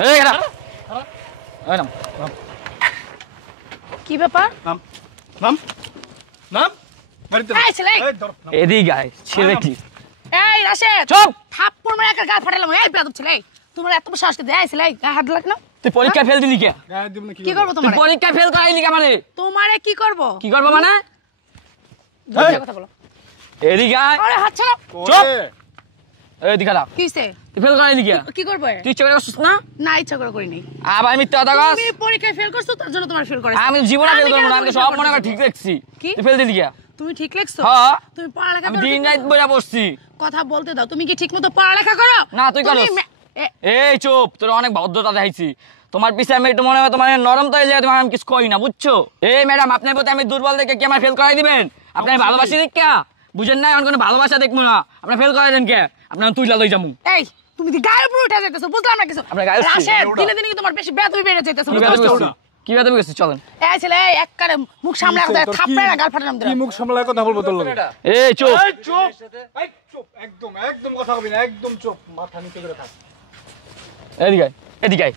এই এরা এই নাম কি ব্যাপার? নাম নাম নাম বাড়িতে এই ছেলে এই ধর এদিকে গায় ছেলে কি এই রাশেদ চুপ থাপ্পড় মারে একটা গাল ফাটালাম এই বেয়াদব ছেলে তোমার এত বড় সাহস কে দেয় ছেলে গায়ে হাত লাগ না তুই পরীক্ষা ফেল দিলি কে গায়ে দিব না কি করব তুই তোমারে পরীক্ষা ফেল করাইলি কে মানে তোমারে কি করব কি করব মানে জোরে কথা বলো এদিকে আয় আরে হাত ছাড়ো চুপ এদিকে দাও কিসে তুই ফেল করাইলি কে কি করব তুই ইচ্ছা করে করছিস না না ইচ্ছা করে করি নাই আবার মিথ্যা কথা কস তুমি পরীক্ষায় ফেল করছো তার জন্য তোমার ফেল করেছে আমি জীবনে ফেল করব না আমি তো সব মনে করে ঠিক দেখছি কি? তুই ফেল দিলি কে তুমি ঠিক লিখছো হ্যাঁ। তুমি পড়ালেখা আমি করো দিন ঠিক রাত মতো? বইরা বসছি কথা বলতে দাও তুমি কি ঠিকমতো পড়ালেখা করো না, তুই তুমি করস। এ- এই চুপ তোর অনেক ভদ্রতা দেখাইছি তোমার পিছে আমি একটু মনে হয় তোমার নরম তো এলে তোমার আমি কিছু কই না বুঝছো এই ম্যাডাম আপনার প্রতি আমি দুর্বল দেখে কি আমার ফেল করাই দিবেন আপনি ভালোবাসি দেখ কে বুঝেন না এখন কোনো ভালোবাসা দেখবো না আপনি ফেল করাই দেন কে আপনার তুইলা লই যামু এই তুমি কি গায়ের উপর উঠে যাইতেছো বুঝলাম না কিছু আপনার গায়ে উঠছি? রাশেদ দিনে দিনে কি তোমার বেশি বেয়াদবি বেড়ে যাইতেছে কি কথা বলছিস কি কথা বলছিস চলেন এই ছেলে এই একবারে মুখ সামলে রাখতে থাপ্পড়ে না গাল ফাটালাম কি দিলাম মুখ সামলায় কথা বলবো তোর লগে এই চুপ এই চুপ এই চুপ একদম একদম কথা কবি না একদম চুপ মাথা নিচে করে থাক এদিকে আয়, এদিকে আয়।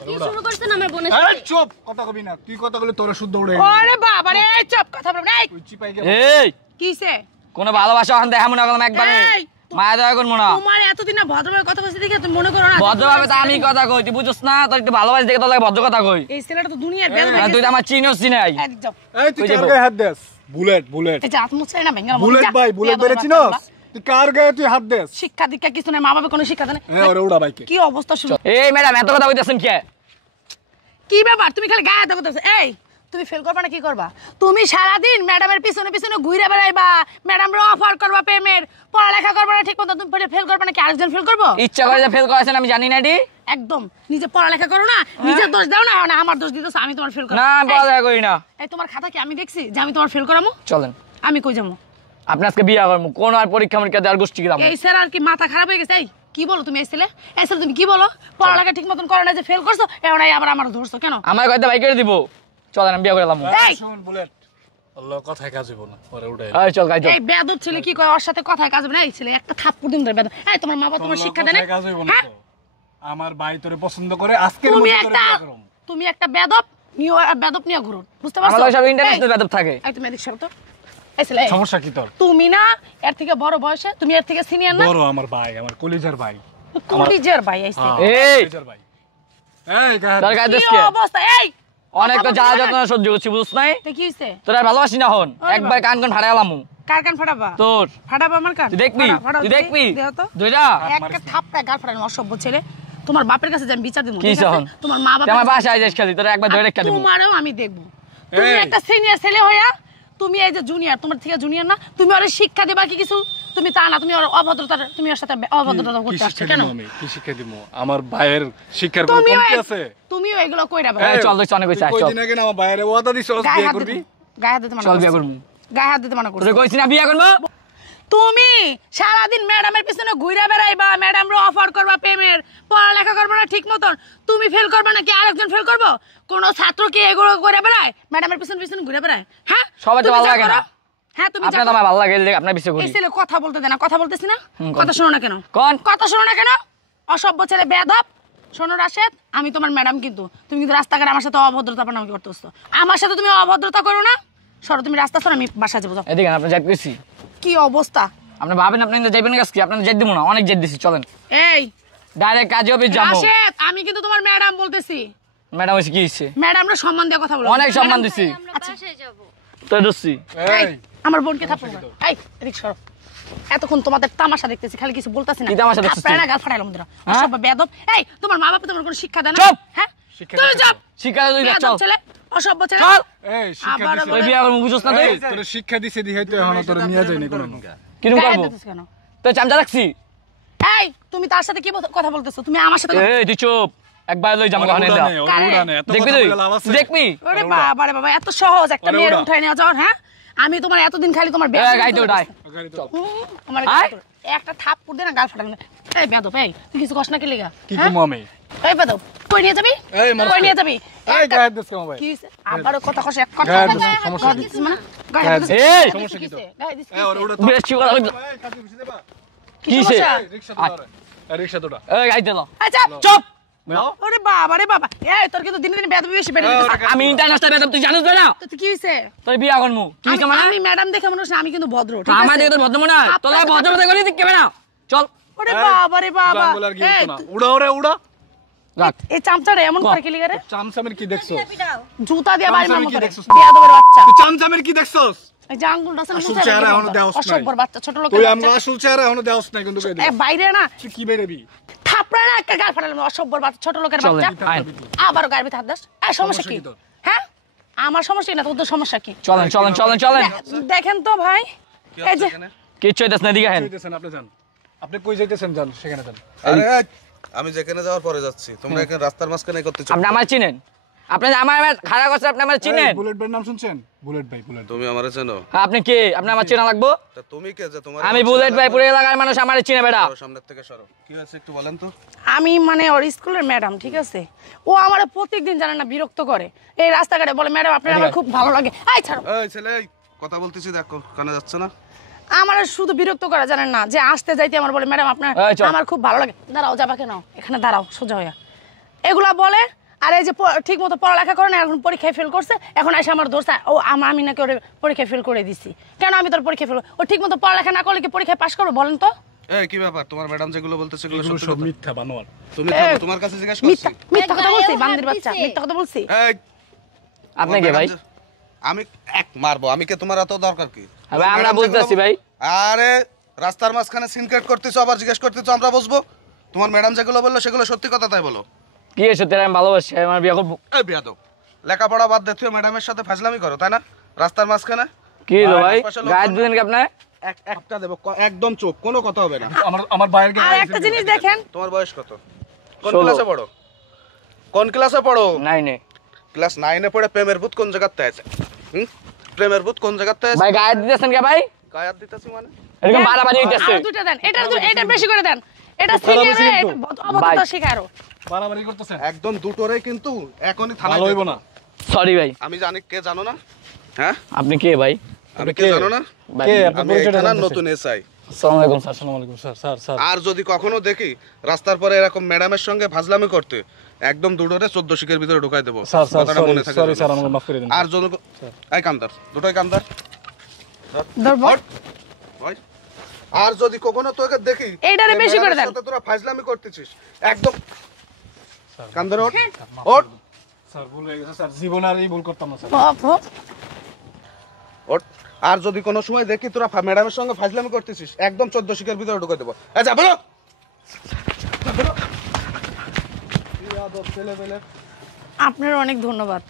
কি শুরু করছেন আমার বোনের এই সাথে? চুপ কথা কবি না তুই কথা বলে তোর শুদ্ধ উড়ে ওরে বাবা রে চুপ কথা বলবে না এই তুই চিপাই গে এই কিসে কোনো ভালোবাসা এখন দেখা মনে করলাম একবারে এই, মায়া দয়া করবো না তোমার এতদিন না ভদ্রভাবে কথা বলতে দেখে তুমি মনে করো না ভদ্রভাবে তো আমি কথা কই তুই বুঝছ না তোর একটু ভালোবাসি দেখে তোর লাগে ভদ্র কথা কই এই ছেলেটা তো দুনিয়ার বেল আর তুই তো আমার চিনোস চিনাই এদিক যাও এই তুই ওই যে কার বউ। গায়ে হাত দেস বুলেট বুলেট এই যে আত্মুচ্ছাই না ভেঙ্গা বুলেট ভাই বুলেট বেরে চিনস তুই কার গায়ে তুই হাত দেস শিক্ষা দীক্ষা কিছু নাই মা বাবা কোনো শিক্ষা দেয় এই ওরে উড়া বাইকে কি অবস্থা শুনো এই ম্যাডাম এত কথা কইতেছেন কে কি ব্যাপার তুমি খালি গায়ে হাত করতেছো এই তুমি ফেল করবা না কি করবা তুমি সারাদিন ম্যাডামের পিছনে পিছনে ঘুরে বেড়াইবা ম্যাডামরে অফার করবা প্রেমের পড়ালেখা করবা না ঠিক মতো তুমি ফেল করবা না কি আরেকজন ফেল করবো ইচ্ছা করে যে ফেল করেছেন আমি জানি না ডি একদম নিজে পড়ালেখা করো না নিজের দোষ দাও না না আমার দোষ দিতেছো আমি তোমার ফেল করব না পড়ালেখা করি না এই তোমার খাতা কি আমি দেখছি যে আমি তোমার ফেল করামু চলেন আমি কই যাবো আপনি আজকে বিয়া করবো কোন আর পরীক্ষা মরীক্ষা দেওয়ার গোষ্ঠী কি এই স্যার আর কি মাথা খারাপ হয়ে গেছে এই কি বলো তুমি এই ছেলে এই স্যার তুমি কি বলো পড়ালেখা ঠিক মতন করো না যে ফেল করছো এখন আবার আমার ধরছো কেন আমার কয়টা বাইক করে দিব চলেন আমি বিয়া করে এলাম এই শুন বুলেট আল্লাহ কথায় কাজ হইব না ওরে উড়াই এই চল গাইজ এই বেয়াদব ছেলে কি কয় ওর সাথে কথায় কাজ হবে না এই ছেলে একটা থাপ্পড় দিন বেয়াদব এই তোমার মা বাবা তোমার শিক্ষা দেয় না কাজ হইব না হ্যাঁ? তো আমার ভাই তোরে পছন্দ করে আজকের তুমি মধ্যে তোরে একটা বিয়ে করব তুমি একটা বেয়াদব বেয়াদব নিয়ে ঘুরো বুঝতে পারছো আমাদের সব এই, ইন্টারন্যাশনাল বেদব থাকে এই তুমি এদিক সরো তো এই ছেলে এই, সমস্যা কি তোর তুমি না এর থেকে বড় বয়সে তুমি এর থেকে সিনিয়র না বড় আমার ভাই আমার কলিজার ভাই কলিজের ভাই আইছে এই কলিজার ভাই এই গায়ে তোর গায়ে কি দেশকে অবস্থা এই অনেক তো কথা যা বলতে যত্ন সহ্য করছি বুঝছ নাই তো কি হইছে তোর আর ভালোবাসি না হন ওরে একবার কান কান ফাড়া এলাম কার কান ফাটাবা তোর ফাটাবা আমার কান তুই দেখবি ফাটাও তুই দেখি, দেখবি দেও তো দুইটা একটা থাপ্পড়ায় গাল ফাটানো অসভ্য ছেলে তোমার বাপের কাছে যে আমি বিচার দেবো কি ঠিক আছে? সহন? তোমার মা তুই আমার বাবা বাসায় যাস খালি তোর একবার ধরে রেখে দেবো তোমারও আমি দেখবো তুমি এই। একটা সিনিয়র ছেলে হইয়া তুমি এই যে জুনিয়র তোমার থেকে জুনিয়র না তুমি ওর শিক্ষা দেবা কি কিছু তুমি তা না তুমি ওর অভদ্রতা তুমি ওর সাথে অভদ্রতা কি করতে আসছো শিক্ষা কেন দিমু আমি কি শিক্ষা দিমু আমার ভাইয়ের শিক্ষার কোনো তুমিও কমতি আছে তুমিও এগুলো কইরা এই চল দেখছি অনেক হয়েছে তুই চল কয়দিন আগে না আমার ভাইয়ের ওয়াদা দিছস গায়ে বিয়ে হাত করবি দিতে গায়ে হাত দিতে মানা চল করছি। বিয়া করবো গায়ে হাত দিতে মানা করছি তোর কইছি না বিয়া করবো তুমি সারাদিন ম্যাডামের পিছনে ঘুরে বেড়াইবা ম্যাডামরে অফার করবা প্রেমের পড়ালেখা করবা না ঠিক মতন তুমি ফেল করবা নাকি আরেকজন ফেল করবো কোন ছাত্র কি এগুলো করে বেড়ায় ম্যাডামের পিছনে পিছনে ঘুরে বেড়ায় হ্যাঁ সবার তো তুমি ভালো যা লাগে করো। না। হ্যাঁ তুমি যা আপনার তো করো। আমার ভালো লাগে আপনার পিছিয়ে এই ঘুরি ছেলে কথা বলতে দেয় না কথা বলতেছি না কোন? কথা শোনো না কেন কোন? কথা শোনো না কেন অসভ্য ছেলে বেয়াদব শোনো রাশেদ আমি তোমার ম্যাডাম কিন্তু তুমি কিন্তু রাস্তাঘাটে আমার সাথে অভদ্রতা পানামি করতেছো আমার সাথে তুমি অভদ্রতা করো না সরো তুমি রাস্তা সরো আমি বাসা যাবো যাও। এদিকে আপনি যাই কইছি কি অবস্থা আপনি ভাবেন আপনি যাইবেন গাছকি আপনার যাই দিব না অনেক যাই দিছি চলেন এই ডাইরেক্ট কাজে অফিস যাবো রাশেদ আমি কিন্তু তোমার ম্যাডাম বলতেছি ম্যাডাম হয়েছে কি হয়েছে ম্যাডামরা সম্মান দিয়ে কথা বলো অনেক সম্মান দিছি আমরা বাসায় যাব। তো দোষী এই আমার বোনকে থাপ্পড় মারো। এই এদিক সরো এতক্ষণ তোমাদের তামাশা দেখতেছি খালি কিছু বলতাছি না কি তামাশা দেখতেছিস থাপ্পড়ে না গাল ফাটাইলাম তোরা অসভ্য বেয়াদব এই তোমার মা বাবা তোমার কোনো শিক্ষা দেয় না চুপ! হ্যাঁ শিক্ষা তুই দিতে চুপ শিক্ষা দিই বেয়াদব চল ছেলে অসভ্য ছেলে চল এই শিক্ষা আবার দিছে ওই বিয়া করবো বুঝছ না তুই এই তোর শিক্ষা দিছে দিহে তো এখন তোর নিয়া যাই না কোনো কিরম গায়ে করবো দিতেছিস কেন? তো চামচা রাখছি এই তুমি তার সাথে কি কথা বলতেছো তুমি আমার সাথে কথা- এই তুই চুপ একবার লই যাবো ওখানে উড়ানে কারে? উড়ানে এত দেখবি কথা তুই বলে লাভ আছে দেখবি ওরে বাবা রে বাবা এত সহজ একটা ওরে মেয়ের ওরা। উঠাই নেওয়া যাওয়ার হ্যাঁ আমি তোমার এতদিন খালি তোমার এই বেয়াদবি গাইতে করে উঠাই বসছি। গাড়ি তো আমার আয়। একটা থাপ্পড় দে না গাল ফাটাবি না এই বেয়াদব এই তুই কিছু কষ্ট না কি লেগা কি কমু আমি এই বেয়াদব কই নিয়ে যাবি এই মানুষ কই নিয়ে যাবি এই গায়ে দিস কেমন ভাই কি হইছে? আবারও কথা কষে এক কথা গায়ে গায়ে দিস, সমস্যা দিস মানে গায়ে গায়ে দিস। দিস। এই সমস্যা কি তোর? গায়ে দিস এই ওরে উড়ে বেশি কথা কইতো। এই কাটি বসে দেবা কিসে সমস্যা? রিকশা তোড়া রিকশা তোড়া এই গাইতে দাও আচ্ছা চুপ ওরে বাবা রে বাবা, এই তোর কিন্তু দিনে দিনে বেদবি বেশি বেড়ে যাচ্ছে। আমি ইন্টারন্যাশনাল বেদব, তুই জানিস না? তো কি হইছে? তোর বিয়া করমু, তুই কেমন? আমি ম্যাডাম দেখে মনে হচ্ছে আমি কিন্তু ভদ্র, ঠিক আছে? আমার দেখে তোর ভদ্র মনে হয়? তোরা ভদ্রতা করি তুই কেমন? চল ওরে বাবা রে বাবা, বলে আর কি এই হতো না। উড়া ওরে উড়া। রাখ। এই চামচাটা এমন করে কি লিগারে? চামচামের কি দেখছো? জুতা দিয়ে বাড়ি মারমু চামচামি কি করে, দেখছস? বেয়াদবের বাচ্চা। তুই চামচামের কি দেখছস? এই যে আঙ্গুলটা আছে না, আসল মুছে চেহারা রেখে এখনো বলতো, দেওস নাই। অসভ্যর বাচ্চা, ছোট লোকের তুই বাচ্চা। আমরা আসল চেহারা এখনো দেওস নাই কিন্তু কই দে। এ বাইরে না তুই কি বেরেবি? থাপড়া না একটা গাল ফাটালাম, অসভ্যর বাচ্চা, ছোট লোকের চলেন, বাচ্চা। আয়। আবারও গায়ের ভিতর হাত দাস। এই সমস্যা কি? কি তোর? হ্যাঁ, আমার সমস্যা কি না, তোদের সমস্যা কি? চলেন চলেন চলেন চলেন। দেখেন তো ভাই, এই যে কিচ্ছু হইতেছ না, এদিকে হেন। যাইতেছেন আপনি যান। আপনি কই যাইতেছেন যান, সেখানে যান। আরে আমি যেখানে যাওয়ার পরে যাচ্ছি, তোমরা এখানে রাস্তার মাঝখানে করতে চাও। আপনি আমার চিনেন? আপনি আমার খারাপ করছেন, আপনি আমার চিনেন? এই, বুলেট ভাইয়ের নাম শুনছেন? বুলেট ভাই, বুলেট। তুমি আমারে চেনো? আপনি কে? আপনি আমার চেনা লাগবো? তা তুমি কে যে তোমার? আমি বুলেট ভাই, পুরো এলাকার মানুষ আমার চিনে বেটা। সামনের থেকে সরো। কি হয়েছে একটু বলেন তো? আমি মানে ওর স্কুলের ম্যাডাম, ঠিক আছে? ও আমার প্রত্যেকদিন জানে না বিরক্ত করে, এই রাস্তাঘাটে বলে ম্যাডাম আপনার আমার খুব ভালো লাগে। আই ছাড়ো, এই ছেলে, এই কথা বলতেছি, দেখো কানে যাচ্ছে না? আমার শুধু বিরক্ত করা জানেন না, যে আসতে যাইতে আমার বলে ম্যাডাম আপনার এই চল। আমার খুব ভালো লাগে। দাঁড়াও, যাবা কেন? এখানে দাঁড়াও, সোজা হইয়া এগুলা বলে। আর এই যে ঠিক মতো পড়ালেখা করে না, এখন পরীক্ষায় ফেল করছে, এখন এসে আমার দোস্ত ও আমি নাকি ওর পরীক্ষায় ফেল করে দিছি। কেন আমি তোর পরীক্ষায় ফেল? ও ঠিক মতো পড়ালেখা না করলে কি পরীক্ষায় পাশ করবো বলেন তো? এই কি ব্যাপার, তোমার ম্যাডাম যেগুলো বলতেছে সেগুলো এগুলো সত্যি সব কথা? মিথ্যা বানোয়ার। তুমি থামো, তোমার কাছে জিজ্ঞাসা করছি। মিথ্যা মিথ্যা কথা বলছি, গায়েও বান্দির হাত বাচ্চা, দিছে। মিথ্যা কথা বলছি। এই আপনি তোমার কে ম্যাডাম ভাই? আমি এক মারবো, আমি কে? তোমার এত দরকার কি? ভাই আমরা ম্যাডাম বুঝতেছি যেগুলো- ভাই। আরে রাস্তার মাঝখানে সিনক্রেট করতেছো, আবার জিজ্ঞেস করতেছো, আমরা বুঝবো? তোমার ম্যাডাম যেগুলো বললো সেগুলো সত্যি কথা, তাই বলো। কি এসে তোর আমি ভালোবাসি, আমার বিয়ে করবো। এই বেয়াদব, লেখাপড়া বাদ দিয়ে তুই ম্যাডামের সাথে ফাজলামি করো, তাই না? রাস্তার মাঝখানে কি হলো ভাই? আশপাশের লোকজন- গায়ে দিলেন কি আপনার? একটা দেবো, একদম চোখ, কোনো কথা হবে না। আমার ভাইয়ের আর একটা জিনিস দেখেন, তোমার বয়স কত? কোন 16 ক্লাসে পড়ো? কোন ক্লাসে পড়ো? নাই নেই ক্লাস 9-এ পড়ে প্রেমের ভূত কোন জায়গাতে আছে? প্রেমের ভূত কোন জায়গাতে আছে? ভাই, গায়ে দিতেছেন কে ভাই? গায়ে হাত দিতেছি মানে? এরকম বাড়াবাড়ি হইতেছে। আর দুটো দেন, এটা বেশি করে দেন, এটা খুব খারাপ সিনিয়র, হয়েছে এটা কিন্তু। অবস্থা শিখায় আরো। বাড়াবাড়ি করতেছেন। একদম দুটোরে কিন্তু এখনই থানায় ভালো হইব দিয়ে না। দেবো। সরি ভাই। আমি জানি কে, জানো না? হ্যাঁ, আপনি কে ভাই? আমি কে কে? জানো না? ভাই, কে আপনার আমি এই পরিচয়টা থানার জানতে নতুন এসআই। আসসালামু আলাইকুম স্যার। আসসালামু আলাইকুম স্যার। স্যার স্যার আর যদি কখনো দেখি রাস্তার পরে এরকম ম্যাডামের সঙ্গে ফাজলামি করতে, একদম দুটোরে 14 শিকের ভিতরে ঢুকাই দেবো। স্যার স্যার কথাটা মনে থাকে সরি যেন। স্যার, আমাকে মাফ করে দিন। আর যদি এই কান্দার, দুটোই কান্দার। ধরবো হট, ওই। আর যদি কখনো তোকে দেখি এইটারে যে বেশি করে ম্যাডামের দেন। সাথে তোরা ফাজলামি করতেছিস, একদম কান্দার ওঠ, ওঠ, স্যার ভুল হয়ে গেছে স্যার, জীবনে আর এই ভুল করতাম না স্যার। ওঠ। আর যদি কোনো সময় দেখি তোরা ম্যাডামের সঙ্গে ফাজলামি করতেছিস, একদম 14 শিকের ভিতরে ঢুকাই দেবো। যা বেরো। আপনার অনেক ধন্যবাদ।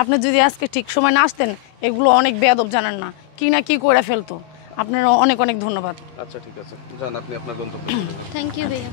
আপনি যদি আজকে ঠিক সময় না আসতেন, এগুলো অনেক বেয়াদব জানেন না কি না কি করে ফেলতো। আপনার অনেক অনেক ধন্যবাদ। আচ্ছা ঠিক আছে, যান আপনি আপনার গন্তব্যে। থ্যাংক ইউ ভাইয়া।